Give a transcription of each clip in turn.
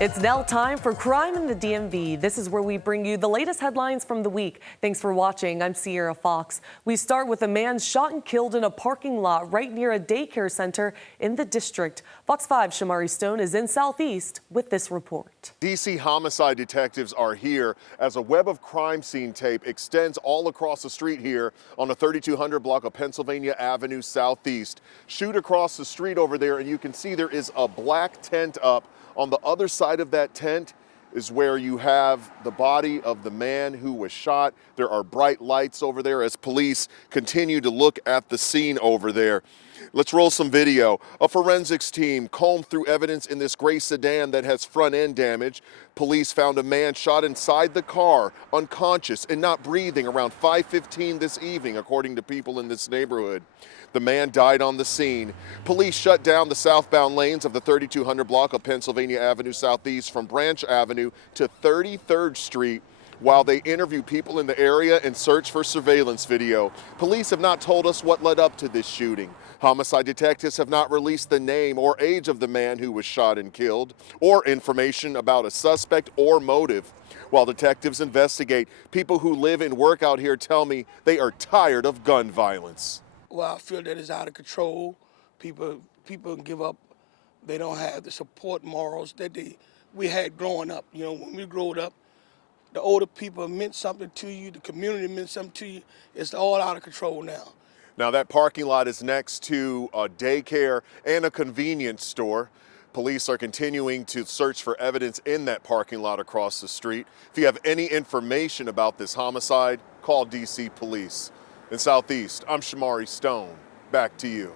It's now time for Crime in the DMV. This is where we bring you the latest headlines from the week. Thanks for watching. I'm Sierra Fox. We start with a man shot and killed in a parking lot right near a daycare center in the district. Fox 5's Shamari Stone is in Southeast with this report. DC homicide detectives are here as a web of crime scene tape extends all across the street here on the 3200 block of Pennsylvania Avenue Southeast. Shoot across the street over there and you can see there is a black tent up. On the other side of that tent is where you have the body of the man who was shot. There are bright lights over there as police continue to look at the scene over there. Let's roll some video. A forensics team combed through evidence in this gray sedan that has front end damage. Police found a man shot inside the car, unconscious and not breathing around 5:15 this evening, according to people in this neighborhood. The man died on the scene. Police shut down the southbound lanes of the 3200 block of Pennsylvania Avenue Southeast from Branch Avenue to 33rd Street while they interview people in the area and search for surveillance video. Police have not told us what led up to this shooting. Homicide detectives have not released the name or age of the man who was shot and killed, or information about a suspect or motive. While detectives investigate, people who live and work out here tell me they are tired of gun violence. Well, I feel that it's out of control. People give up. They don't have the support morals that we had growing up. You know, when we growed up, the older people meant something to you, the community meant something to you. It's all out of control now. Now that parking lot is next to a daycare and a convenience store. Police are continuing to search for evidence in that parking lot across the street. If you have any information about this homicide, call DC Police. In Southeast, I'm Shamari Stone. Back to you.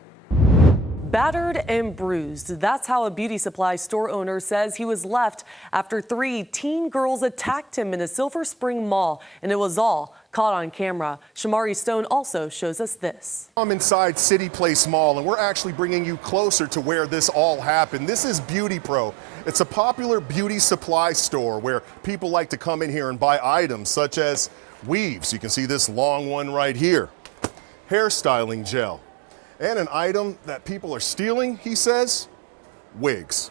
Battered and bruised. That's how a beauty supply store owner says he was left after 3 teen girls attacked him in a Silver Spring mall, and it was all caught on camera. Shamari Stone also shows us this. I'm inside City Place Mall, and we're actually bringing you closer to where this all happened. This is Beauty Pro. It's a popular beauty supply store where people like to come in here and buy items such as weaves. You can see this long one right here. Hairstyling gel. And an item that people are stealing, he says, wigs.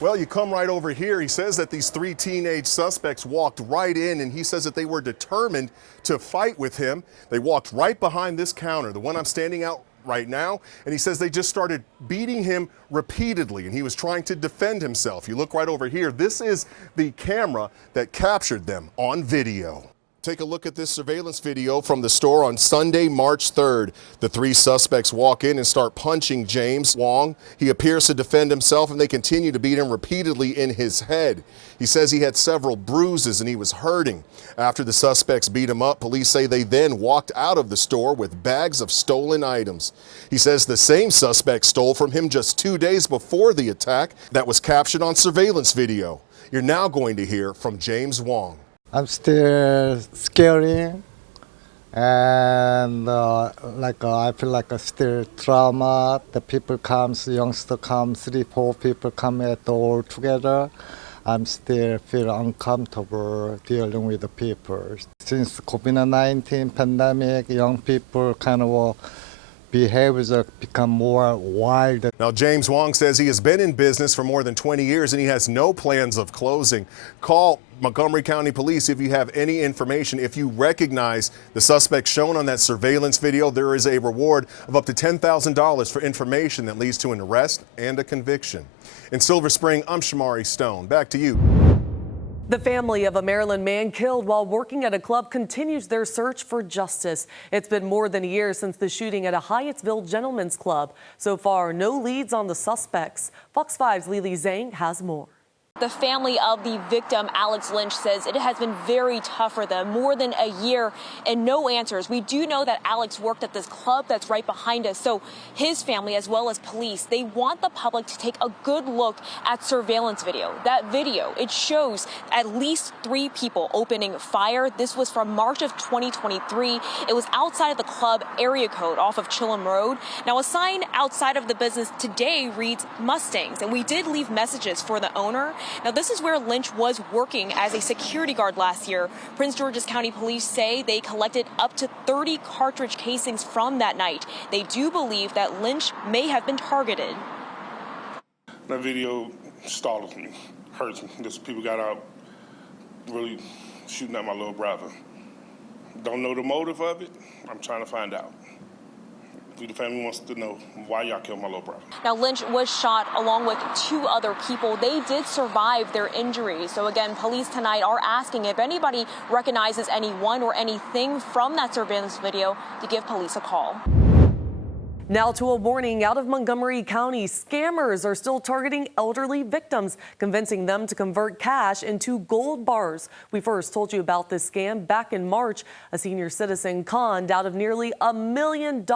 Well, you come right over here. He says that these 3 teenage suspects walked right in, and he says that they were determined to fight with him. They walked right behind this counter, the one I'm standing out right now, and he says they just started beating him repeatedly, and he was trying to defend himself. You look right over here. This is the camera that captured them on video. Take a look at this surveillance video from the store on Sunday, March 3rd. The 3 suspects walk in and start punching James Wong. He appears to defend himself, and they continue to beat him repeatedly in his head. He says he had several bruises and he was hurting. After the suspects beat him up, police say they then walked out of the store with bags of stolen items. He says the same suspect stole from him just 2 days before the attack that was captured on surveillance video. You're now going to hear from James Wong. I'm still scary, and I feel like still trauma. The people comes, youngster comes, 3, 4 people come at all together. I'm still feel uncomfortable dealing with the people. Since COVID-19 pandemic, young people kind of behaviors have become more wild. Now, James Wong says he has been in business for more than 20 years and he has no plans of closing. Call Montgomery County Police if you have any information. If you recognize the suspect shown on that surveillance video, there is a reward of up to $10,000 for information that leads to an arrest and a conviction. In Silver Spring, I'm Shamari Stone. Back to you. The family of a Maryland man killed while working at a club continues their search for justice. It's been more than a year since the shooting at a Hyattsville gentlemen's club. So far, no leads on the suspects. Fox 5's Lily Zhang has more. The family of the victim, Alex Lynch, says it has been very tough for them, more than a year and no answers. We do know that Alex worked at this club that's right behind us. So his family, as well as police, they want the public to take a good look at surveillance video. That video, it shows at least 3 people opening fire. This was from March of 2023. It was outside of the club area code off of Chillum Road. Now, a sign outside of the business today reads Mustangs, and we did leave messages for the owner. Now, this is where Lynch was working as a security guard last year. Prince George's County Police say they collected up to 30 cartridge casings from that night. They do believe that Lynch may have been targeted. That video startles me, hurts me. Because people got out really shooting at my little brother. Don't know the motive of it. I'm trying to find out. The family wants to know why y'all killed my little brother. Now, Lynch was shot along with 2 other people. They did survive their injuries. So again, police tonight are asking if anybody recognizes anyone or anything from that surveillance video to give police a call. Now to a warning out of Montgomery County. Scammers are still targeting elderly victims, convincing them to convert cash into gold bars. We first told you about this scam back in March. A senior citizen conned out of nearly $1 million.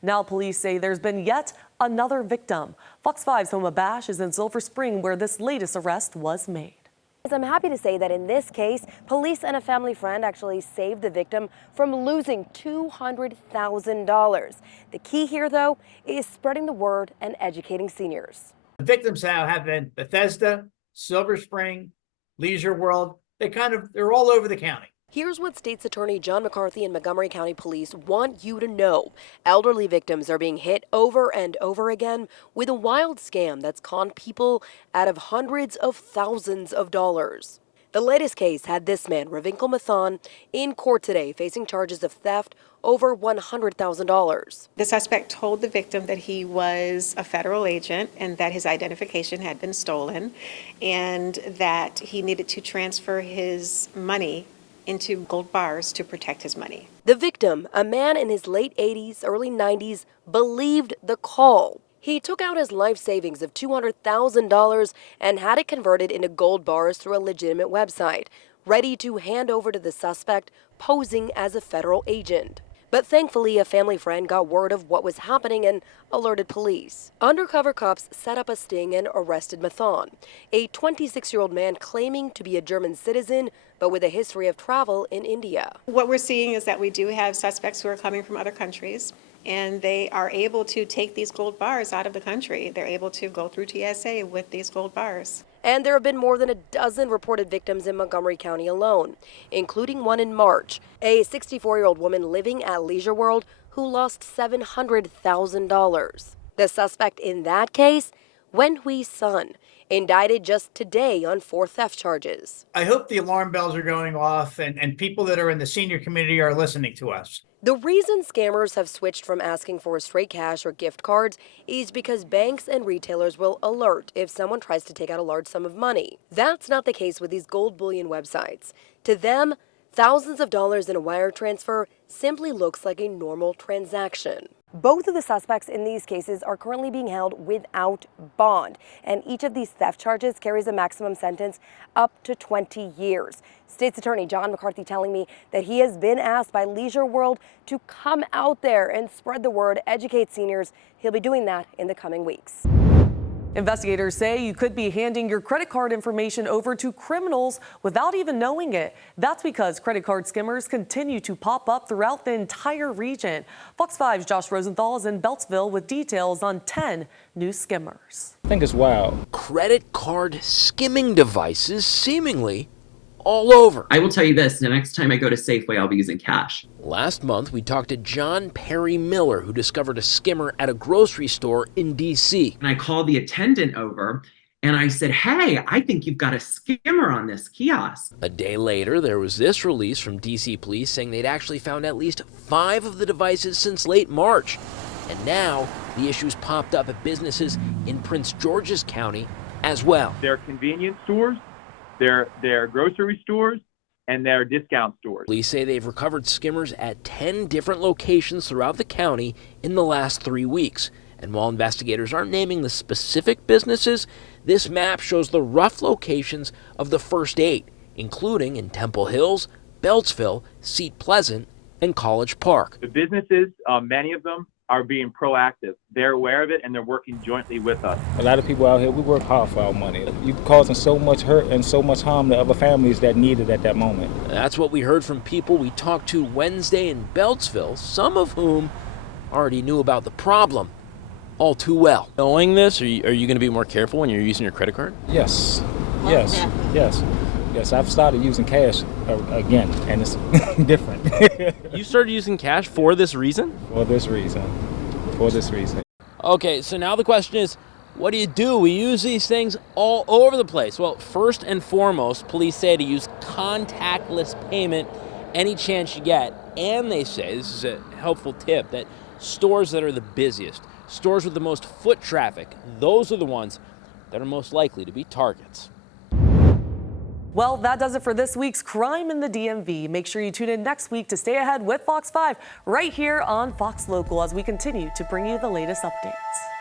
Now police say there's been yet another victim. Fox 5's Homa Bash is in Silver Spring, where this latest arrest was made. I'm happy to say that in this case, police and a family friend actually saved the victim from losing $200,000. The key here, though, is spreading the word and educating seniors. The victims now have been Bethesda, Silver Spring, Leisure World. They're all over the county. Here's what State's Attorney John McCarthy and Montgomery County Police want you to know. Elderly victims are being hit over and over again with a wild scam that's conned people out of hundreds of thousands of dollars. The latest case had this man, Ravinkle Mathan, in court today facing charges of theft over $100,000. The suspect told the victim that he was a federal agent and that his identification had been stolen and that he needed to transfer his money into gold bars to protect his money. The victim, a man in his late 80s, early 90s, believed the call. He took out his life savings of $200,000 and had it converted into gold bars through a legitimate website, ready to hand over to the suspect posing as a federal agent. But thankfully, a family friend got word of what was happening and alerted police. Undercover cops set up a sting and arrested Mathan, a 26-year-old man claiming to be a German citizen, but with a history of travel in India. What we're seeing is that we do have suspects who are coming from other countries, and they are able to take these gold bars out of the country. They're able to go through TSA with these gold bars. And there have been more than a dozen reported victims in Montgomery County alone, including one in March, a 64-year-old woman living at Leisure World who lost $700,000. The suspect in that case, Wen Hui's son, indicted just today on 4 theft charges. I hope the alarm bells are going off and people that are in the senior community are listening to us. The reason scammers have switched from asking for straight cash or gift cards is because banks and retailers will alert if someone tries to take out a large sum of money. That's not the case with these gold bullion websites. To them, thousands of dollars in a wire transfer simply looks like a normal transaction. Both of the suspects in these cases are currently being held without bond, and each of these theft charges carries a maximum sentence up to 20 years. State's Attorney John McCarthy telling me that he has been asked by Leisure World to come out there and spread the word, educate seniors. He'll be doing that in the coming weeks. Investigators say you could be handing your credit card information over to criminals without even knowing it. That's because credit card skimmers continue to pop up throughout the entire region. Fox 5's Josh Rosenthal is in Beltsville with details on 10 new skimmers. I think it's wild. Credit card skimming devices seemingly all over. I will tell you this, the next time I go to Safeway, I'll be using cash. Last month, we talked to John Perry Miller, who discovered a skimmer at a grocery store in D.C. And I called the attendant over and I said, hey, I think you've got a skimmer on this kiosk. A day later, there was this release from D.C. police saying they'd actually found at least 5 of the devices since late March. And now, the issues popped up at businesses in Prince George's County as well. They're convenience stores, they're grocery stores, and they're discount stores. Police say they've recovered skimmers at 10 different locations throughout the county in the last 3 weeks. And while investigators aren't naming the specific businesses, this map shows the rough locations of the first 8, including in Temple Hills, Beltsville, Seat Pleasant, and College Park. The businesses, many of them, are being proactive. They're aware of it and they're working jointly with us. A lot of people out here, we work hard for our money. You're causing so much hurt and so much harm to other families that need it at that moment. That's what we heard from people we talked to Wednesday in Beltsville, some of whom already knew about the problem all too well. Knowing this, are you going to be more careful when you're using your credit card? Yes. Yes, I've started using cash again, and it's different. You started using cash for this reason? For this reason. Okay, so now the question is, What do? We use these things all over the place. Well, first and foremost, police say to use contactless payment any chance you get. And they say, this is a helpful tip, that stores that are the busiest, stores with the most foot traffic, those are the ones that are most likely to be targets. Well, that does it for this week's Crime in the DMV. Make sure you tune in next week to stay ahead with Fox 5 right here on Fox Local as we continue to bring you the latest updates.